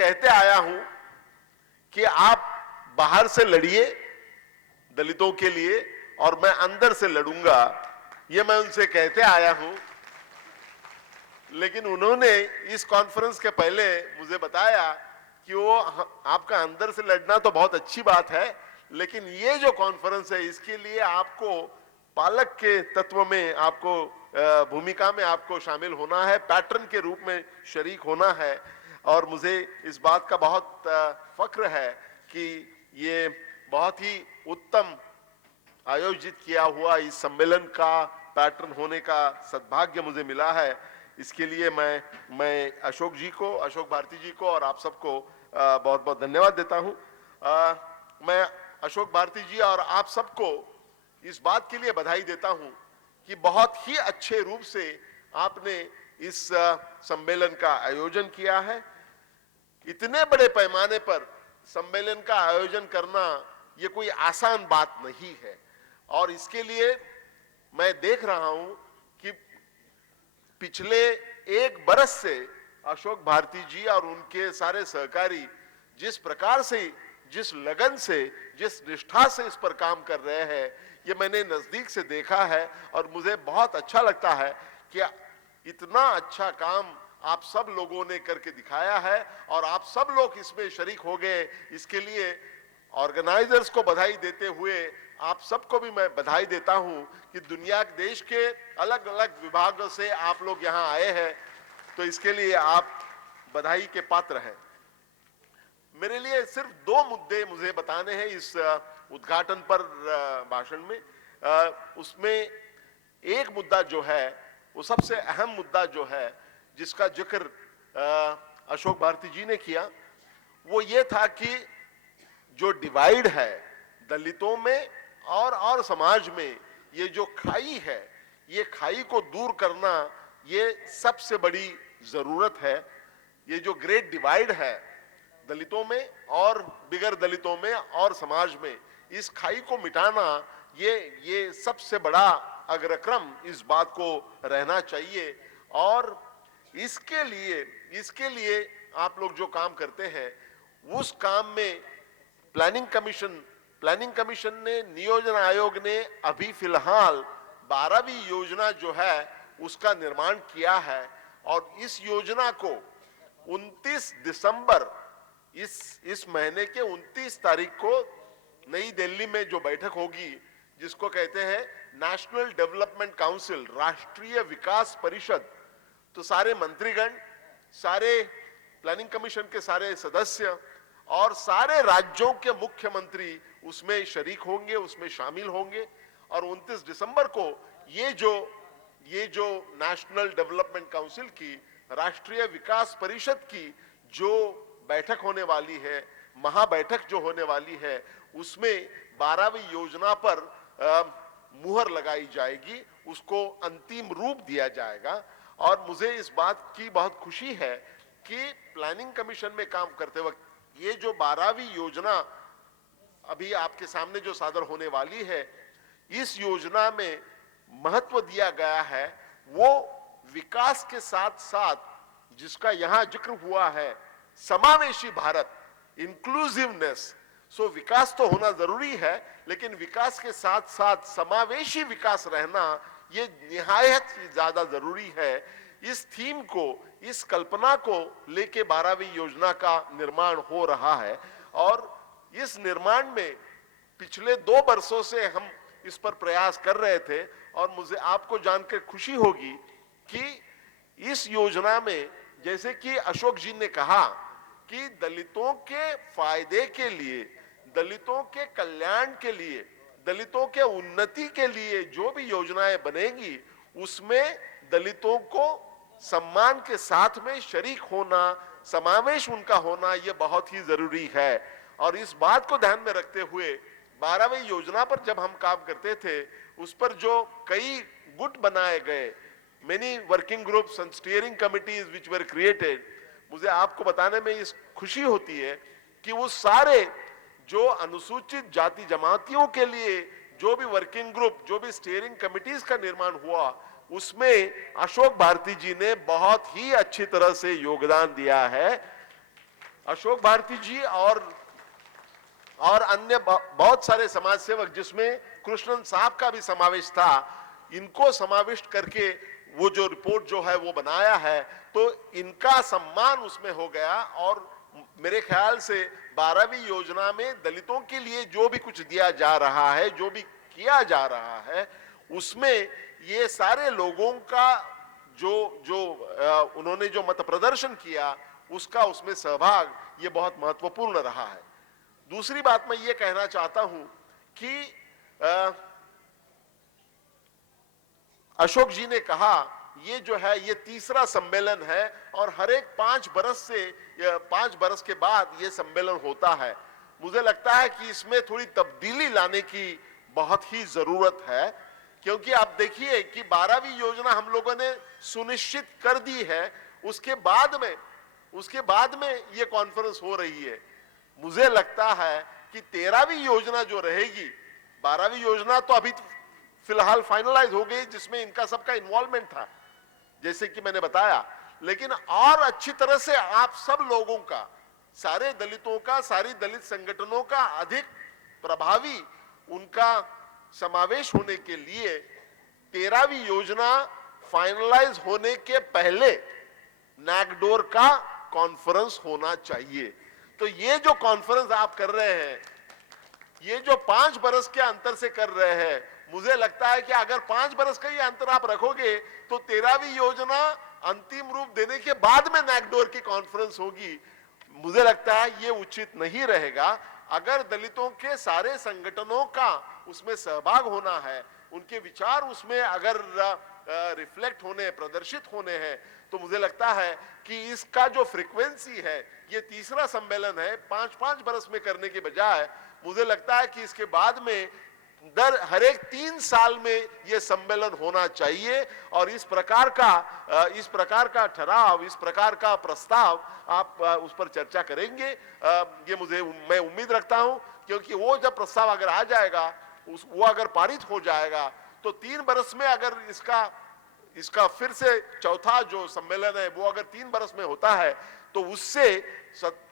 कहते आया हूं कि आप बाहर से लड़िए दलितों के लिए और मैं अंदर से लड़ूंगा, ये मैं उनसे कहते आया हूं। लेकिन उन्होंने इस कॉन्फ्रेंस के पहले मुझे बताया कि वो आपका अंदर से लड़ना तो बहुत अच्छी बात है, लेकिन ये जो कॉन्फ्रेंस है इसके लिए आपको पालक के तत्व में, आपको भूमिका में आपको शामिल होना है, पैटर्न के रूप में शरीक होना है। और मुझे इस बात का बहुत फख्र है कि ये बहुत ही उत्तम आयोजित किया हुआ इस सम्मेलन का पैटर्न होने का सद्भाग्य मुझे मिला है। इसके लिए मैं अशोक जी को, अशोक भारती जी को और आप सबको बहुत बहुत धन्यवाद देता हूं। मैं अशोक भारती जी और आप सबको इस बात के लिए बधाई देता हूं कि बहुत ही अच्छे रूप से आपने इस सम्मेलन का आयोजन किया है। इतने बड़े पैमाने पर सम्मेलन का आयोजन करना ये कोई आसान बात नहीं है, और इसके लिए मैं देख रहा हूं कि पिछले 1 बरस से अशोक भारती जी और उनके सारे सहकारी जिस प्रकार से, जिस लगन से, जिस निष्ठा से इस पर काम कर रहे हैं, ये मैंने नजदीक से देखा है और मुझे बहुत अच्छा लगता है कि इतना अच्छा काम आप सब लोगों ने करके दिखाया है और आप सब लोग इसमें शरीक हो गए। इसके लिए ऑर्गेनाइजर्स को बधाई देते हुए आप सबको भी मैं बधाई देता हूं कि दुनिया के देश के अलग अलग विभागों से आप लोग यहां आए हैं, तो इसके लिए आप बधाई के पात्र हैं। मेरे लिए सिर्फ 2 मुद्दे मुझे बताने हैं इस उद्घाटन पर भाषण में। उसमें एक मुद्दा जो है, वो सबसे अहम मुद्दा जो है जिसका जिक्र अशोक भारती जी ने किया, वो ये था कि जो डिवाइड है दलितों में और समाज में, ये जो खाई है, ये खाई को दूर करना ये सबसे बड़ी जरूरत है। ये जो ग्रेट डिवाइड है दलितों में और बिगर दलितों में और समाज में, इस खाई को मिटाना ये सबसे बड़ा अग्रक्रम इस बात को रहना चाहिए। और इसके लिए आप लोग जो काम करते हैं, उस काम में प्लानिंग कमीशन ने, नियोजन आयोग ने अभी फिलहाल 12वीं योजना जो है उसका निर्माण किया है और इस योजना को 29 दिसंबर, इस महीने के 29 तारीख को नई दिल्ली में जो बैठक होगी, जिसको कहते हैं नेशनल डेवलपमेंट काउंसिल, राष्ट्रीय विकास परिषद, तो सारे मंत्रीगण, सारे प्लानिंग कमीशन के सारे सदस्य और सारे राज्यों के मुख्यमंत्री उसमें शरीक होंगे, उसमें शामिल होंगे। और 29 दिसंबर को ये जो नेशनल डेवलपमेंट काउंसिल की, राष्ट्रीय विकास परिषद की जो बैठक होने वाली है, महाबैठक जो होने वाली है, उसमें 12वीं योजना पर मुहर लगाई जाएगी, उसको अंतिम रूप दिया जाएगा। और मुझे इस बात की बहुत खुशी है कि प्लानिंग कमीशन में काम करते वक्त ये जो 12वीं योजना अभी आपके सामने जो सादर होने वाली है, इस योजना में महत्व दिया गया है वो विकास के साथ साथ, जिसका यहां जिक्र हुआ है, समावेशी भारत, इंक्लूसिवनेस। सो विकास तो होना जरूरी है, लेकिन विकास के साथ साथ समावेशी विकास रहना ये निहायत ही ज्यादा जरूरी है। इस थीम को, इस कल्पना को लेके 12वीं योजना का निर्माण हो रहा है और इस निर्माण में पिछले 2 वर्षों से हम इस पर प्रयास कर रहे थे। और मुझे आपको जानकर खुशी होगी कि इस योजना में, जैसे कि अशोक जी ने कहा कि दलितों के फायदे के लिए, दलितों के कल्याण के लिए, दलितों के उन्नति के लिए जो भी योजनाएं बनेगी, उसमें दलितों को सम्मान के साथ में शरीक होना, समावेश उनका होना, यह बहुत ही जरूरी है। और इस बात को ध्यान में रखते हुए 12वीं योजना पर जब हम काम करते थे, उस पर जो कई गुट बनाए गए, many working groups and steering committees which were created, मुझे आपको बताने में इस खुशी होती है कि वो सारे जो अनुसूचित जाति जमातियों के लिए जो भी वर्किंग ग्रुप, जो भी स्टीयरिंग कमिटीज का निर्माण हुआ, उसमें अशोक भारती जी ने बहुत ही अच्छी तरह से योगदान दिया है। अशोक भारती जी और अन्य बहुत सारे समाज सेवक, जिसमें कृष्णन साहब का भी समावेश था, इनको समाविष्ट करके वो जो रिपोर्ट जो है वो बनाया है, तो इनका सम्मान उसमें हो गया। और मेरे ख्याल से 12वीं योजना में दलितों के लिए जो भी कुछ दिया जा रहा है, जो भी किया जा रहा है, उसमें ये सारे लोगों का जो जो उन्होंने जो मत प्रदर्शन किया, उसका उसमें सहभाग ये बहुत महत्वपूर्ण रहा है। दूसरी बात मैं ये कहना चाहता हूं कि अशोक जी ने कहा ये जो है ये तीसरा सम्मेलन है और हर एक 5 बरस के बाद ये सम्मेलन होता है। मुझे लगता है कि इसमें थोड़ी तब्दीली लाने की बहुत ही जरूरत है, क्योंकि आप देखिए कि 12वीं योजना हम लोगों ने सुनिश्चित कर दी है, उसके बाद में ये कॉन्फ्रेंस हो रही है। मुझे लगता है कि 13वीं योजना जो रहेगी, 12वीं योजना तो अभी फिलहाल फाइनलाइज हो गई, जिसमें इनका सबका इन्वॉल्वमेंट था जैसे कि मैंने बताया, लेकिन और अच्छी तरह से आप सब लोगों का, सारे दलितों का, सारी दलित संगठनों का अधिक प्रभावी उनका समावेश होने के लिए 13वीं योजना फाइनलाइज होने के पहले नैकडोर का कॉन्फ्रेंस होना चाहिए। तो ये जो कॉन्फ्रेंस आप कर रहे हैं, ये जो 5 बरस के अंतर से कर रहे हैं, मुझे लगता है कि अगर 5 बरस का ये अंतर आप रखोगे तो 13वीं योजना अंतिम रूप देने के बाद में नैकडोर की कॉन्फ्रेंस होगी। मुझे लगता है ये उचित नहीं रहेगा। अगर दलितों के सारे संगठनों का उसमें सहभाग होना है, उनके विचार उसमें अगर रिफ्लेक्ट होने, प्रदर्शित होने हैं, तो मुझे लगता है कि इसका जो फ्रीक्वेंसी है, ये तीसरा सम्मेलन है, 5-5 बरस में करने के बजाय मुझे लगता है कि इसके बाद में हर एक 3 साल में यह सम्मेलन होना चाहिए। और इस प्रकार का ठहराव, इस प्रकार का प्रस्ताव आप उस पर चर्चा करेंगे, ये मैं उम्मीद रखता हूं, क्योंकि वो जब प्रस्ताव अगर आ जाएगा, वो अगर पारित हो जाएगा, तो 3 बरस में अगर इसका फिर से चौथा जो सम्मेलन है वो अगर 3 बरस में होता है, तो उससे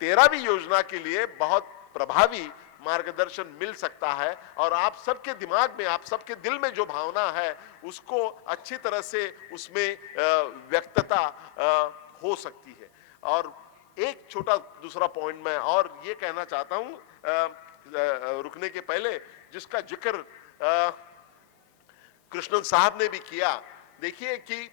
13वीं योजना के लिए बहुत प्रभावी मार्गदर्शन मिल सकता है। और आप सबके दिमाग में, आप सबके दिल में जो भावना है, उसको अच्छी तरह से उसमें व्यक्तता हो सकती है। और एक छोटा दूसरा पॉइंट मैं और ये कहना चाहता हूं रुकने के पहले, जिसका जिक्र कृष्णन साहब ने भी किया। देखिए कि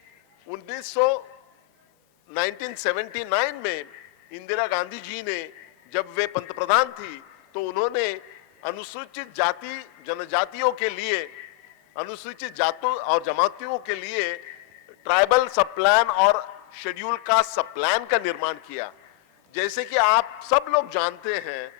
1979 में इंदिरा गांधी जी ने, जब वे पंतप्रधान थी, तो उन्होंने अनुसूचित जाति जनजातियों के लिए, अनुसूचित जातों और जमातियों के लिए ट्राइबल सब प्लान और शेड्यूल का सब प्लान का निर्माण किया। जैसे कि आप सब लोग जानते हैं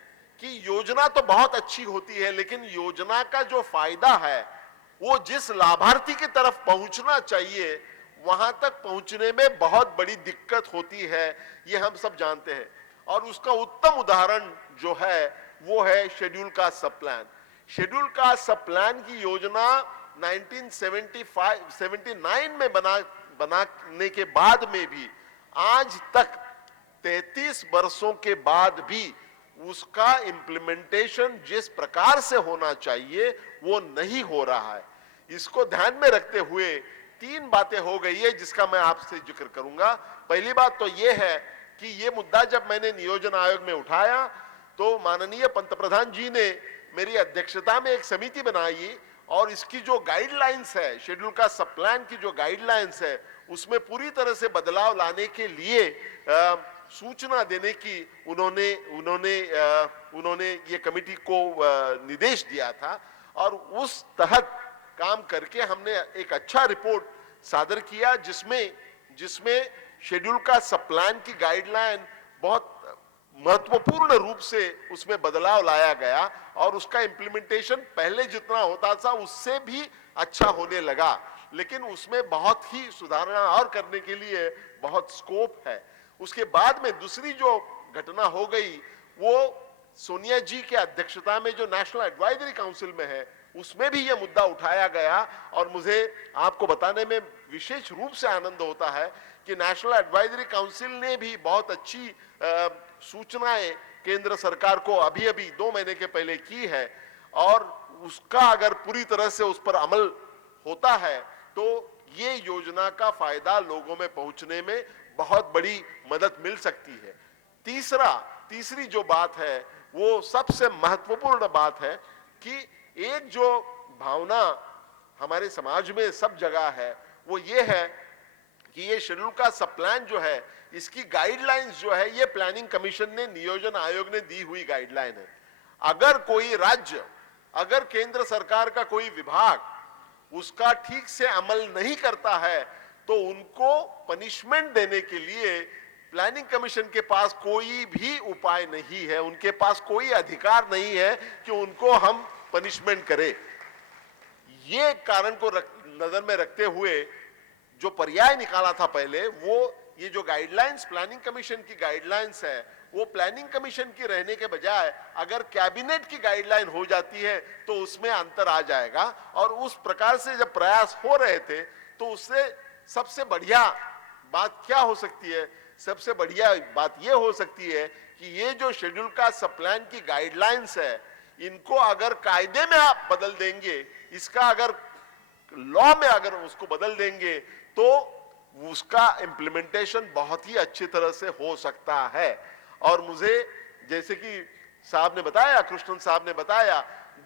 कि योजना तो बहुत अच्छी होती है, लेकिन योजना का जो फायदा है वो जिस लाभार्थी की तरफ पहुंचना चाहिए, वहां तक पहुंचने में बहुत बड़ी दिक्कत होती है, ये हम सब जानते हैं। और उसका उत्तम उदाहरण जो है वो है शेड्यूल कास्ट सब प्लान। शेड्यूल कास्ट सब प्लान की योजना 1979 में बनाने के बाद में भी आज तक 33 वर्षों के बाद भी उसका इंप्लीमेंटेशन जिस प्रकार से होना चाहिए वो नहीं हो रहा है। इसको ध्यान में रखते हुए 3 बातें हो गई है, जिसका मैं आपसे जिक्र करूंगा। पहली बात तो ये है कि ये मुद्दा जब मैंने नियोजन आयोग में उठाया, तो माननीय पंतप्रधान जी ने मेरी अध्यक्षता में एक समिति बनाई और इसकी जो गाइडलाइंस है, शेड्यूल का सब प्लान की जो गाइडलाइंस है, उसमें पूरी तरह से बदलाव लाने के लिए सूचना देने की उन्होंने ये कमेटी को निर्देश दिया था। और उस तहत काम करके हमने एक अच्छा रिपोर्ट सादर किया, जिसमें शेड्यूल का सब प्लान की गाइडलाइन बहुत महत्वपूर्ण रूप से उसमें बदलाव लाया गया और उसका इंप्लीमेंटेशन पहले जितना होता था उससे भी अच्छा होने लगा। लेकिन उसमें बहुत ही सुधारना और करने के लिए बहुत स्कोप है। उसके बाद में दूसरी जो घटना हो गई, वो सोनिया जी के अध्यक्षता में जो नेशनल एडवाइजरी काउंसिल में है, उसमें भी यह मुद्दा उठाया गया। और मुझे आपको बताने में विशेष रूप से आनंद होता है कि नेशनल एडवाइजरी काउंसिल ने भी बहुत अच्छी सूचनाएं केंद्र सरकार को अभी अभी 2 महीने के पहले की है और उसका अगर पूरी तरह से उस पर अमल होता है तो ये योजना का फायदा लोगों में पहुंचने में बहुत बड़ी मदद मिल सकती है। तीसरी जो बात है वो सबसे महत्वपूर्ण बात है कि एक जो भावना हमारे समाज में सब जगह है वो ये है कि ये शेड्यूल का सब प्लान जो है इसकी गाइडलाइंस जो है ये प्लानिंग कमीशन ने, नियोजन आयोग ने दी हुई गाइडलाइन है। अगर कोई राज्य, अगर केंद्र सरकार का कोई विभाग उसका ठीक से अमल नहीं करता है तो उनको पनिशमेंट देने के लिए प्लानिंग कमीशन के पास कोई भी उपाय नहीं है, उनके पास कोई अधिकार नहीं है कि उनको हम पनिशमेंट करें। ये कारण को नजर में रखते हुए जो पर्याय निकाला था पहले, वो ये जो गाइडलाइंस प्लानिंग कमीशन की गाइडलाइंस है वो प्लानिंग कमीशन की रहने के बजाय अगर कैबिनेट की गाइडलाइन हो जाती है तो उसमें अंतर आ जाएगा। और उस प्रकार से जब प्रयास हो रहे थे तो उससे सबसे बढ़िया बात क्या हो सकती है? सबसे बढ़िया बात यह हो सकती है कि ये जो शेड्यूल का सब प्लान की गाइडलाइंस है इनको अगर कायदे में आप बदल देंगे, इसका अगर लॉ में अगर उसको बदल देंगे तो उसका इंप्लीमेंटेशन बहुत ही अच्छी तरह से हो सकता है। और मुझे जैसे कि साहब ने बताया, कृष्णन साहब ने बताया,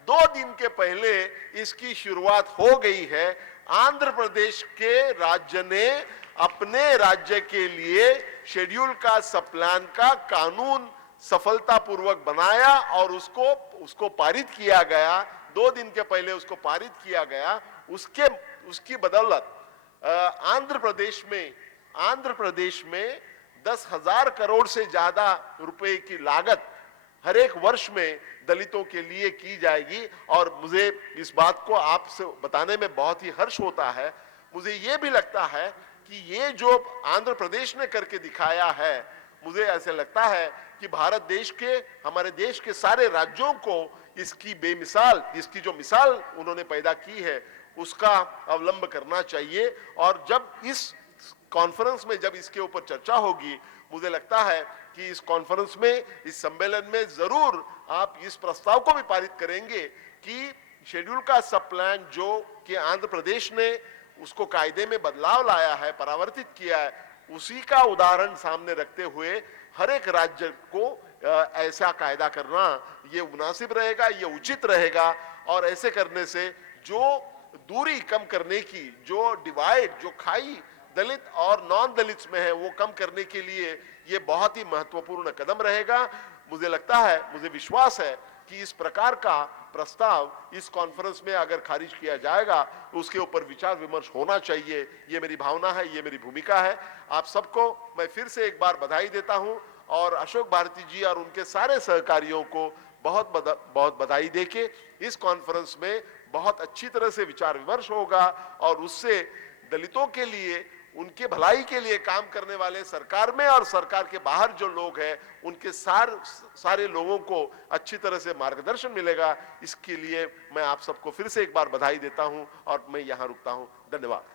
2 दिन के पहले इसकी शुरुआत हो गई है। आंध्र प्रदेश के राज्य ने अपने राज्य के लिए शेड्यूल का सब प्लान का कानून सफलतापूर्वक बनाया और उसको पारित किया गया। 2 दिन के पहले उसको पारित किया गया। उसकी बदौलत आंध्र प्रदेश में 10,000 करोड़ से ज्यादा रुपए की लागत हर एक वर्ष में दलितों के लिए की जाएगी। और मुझे इस बात को आपसे बताने में बहुत ही हर्ष होता है। मुझे ये भी लगता है कि ये जो आंध्र प्रदेश ने करके दिखाया है, मुझे ऐसे लगता है कि भारत देश के, हमारे देश के सारे राज्यों को इसकी जो मिसाल उन्होंने पैदा की है उसका अवलंब करना चाहिए। और जब इस कॉन्फ्रेंस में जब इसके ऊपर चर्चा होगी, मुझे लगता है कि इस कॉन्फ्रेंस में, इस सम्मेलन में जरूर आप इस प्रस्ताव को भी पारित करेंगे कि शेड्यूल का सब प्लान जो कि आंध्र प्रदेश ने उसको कायदे में बदलाव लाया है, परावर्तित किया है, उसी का उदाहरण सामने रखते हुए हर एक राज्य को ऐसा कायदा करना ये मुनासिब रहेगा, ये उचित रहेगा। और ऐसे करने से जो दूरी कम करने की, जो डिवाइड, जो खाई दलित और नॉन दलित में है वो कम करने के लिए ये बहुत ही महत्वपूर्ण कदम रहेगा। मुझे लगता है, मुझे विश्वास है कि इस प्रकार का प्रस्ताव इस कॉन्फ्रेंस में अगर खारिज किया जाएगा उसके ऊपर विचार विमर्श होना चाहिए। ये मेरी भावना है, ये मेरी भूमिका है। आप सबको मैं फिर से एक बार बधाई देता हूं और अशोक भारती जी और उनके सारे सहकारियों को बहुत बहुत बधाई देके इस कॉन्फ्रेंस में बहुत अच्छी तरह से विचार विमर्श होगा और उससे दलितों के लिए, उनके भलाई के लिए काम करने वाले सरकार में और सरकार के बाहर जो लोग हैं उनके सारे लोगों को अच्छी तरह से मार्गदर्शन मिलेगा। इसके लिए मैं आप सबको फिर से एक बार बधाई देता हूं और मैं यहां रुकता हूं। धन्यवाद।